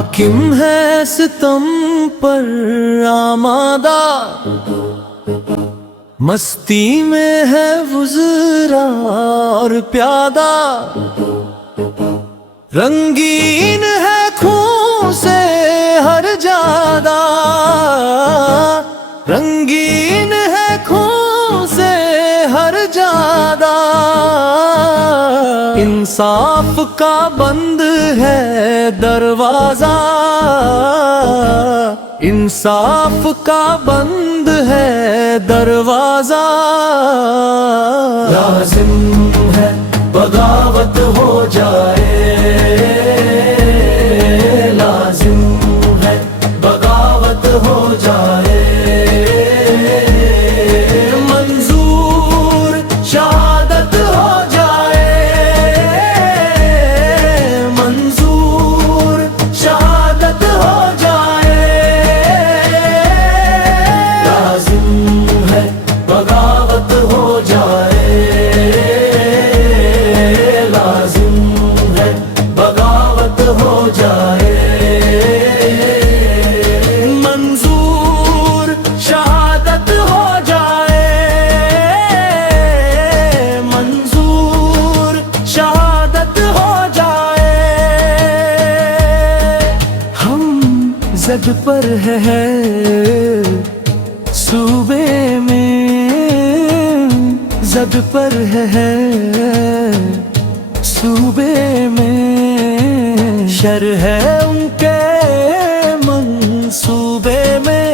हाकिम है सितम पर आमादा, मस्ती में है वुज़रा और प्यादा। रंगीन है खून से हर जादा, रंगीन है खून से हर जादा। इंसाफ का बंद है दरवाजा, इंसाफ का बंद है दरवाजा। लाजिम है बगावत हो जाए, लाजिम है बगावत हो जाए। मंजूर शहादत हो जाए, मंजूर शहादत हो जाए। लाजिम है बगावत हो जाए, लाजिम है बगावत हो जाए। मंजूर शहादत हो जाए, मंजूर शहादत हो जाए। हम ज़द पर है सूबे में, ज़द पर है सूबे में। शर है उनके मंसूबे में,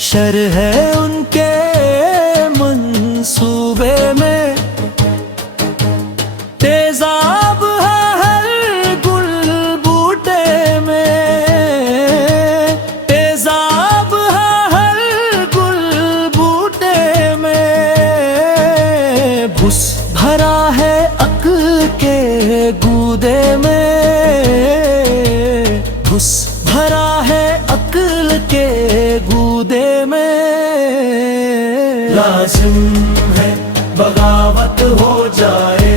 शर है उनके मंसूबे में। तेजाब है हर गुल बूटे में, तेजाब है हर गुल बूटे में। घुस भरा है अक्ल के गूदे में, घुस भरा है अक्ल के गूदे में। लाजिम है बगावत हो जाए,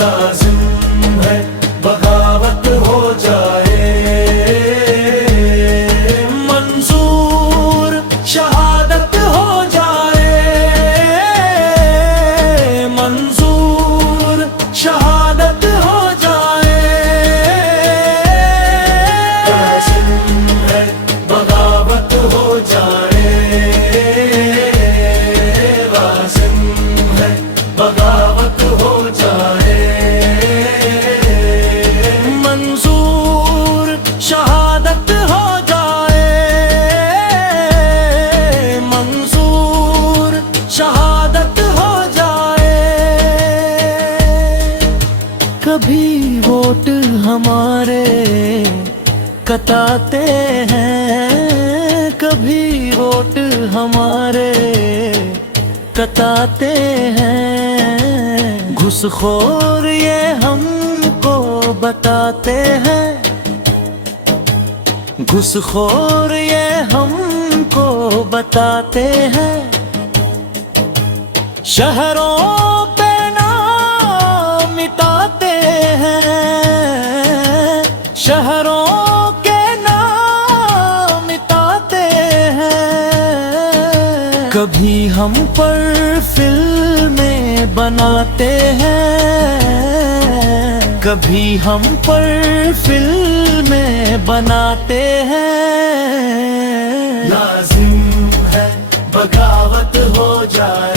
लाजिम है बगावत हो जाए। मंजूर शहादत हो जाए, मंजूर शहादत हो जाए। लाजिम है बगावत हो जाए, लाजिम है बगावत हो जाए। मंजूर शहादत हो जाए, मंजूर शहादत हो जाए। कभी वोट हमारे कटाते हैं, कभी वोट हमारे कटाते हैं। घुसखोर ये हमको बताते हैं, घुसखोर ये हमको बताते हैं। शहरों पे नाम मिटाते हैं, शहरों के नाम मिटाते हैं। कभी हम पर फिल्में बनाते हैं, कभी हम पर फिल्में बनाते हैं। लाजिम है बगावत हो जाए,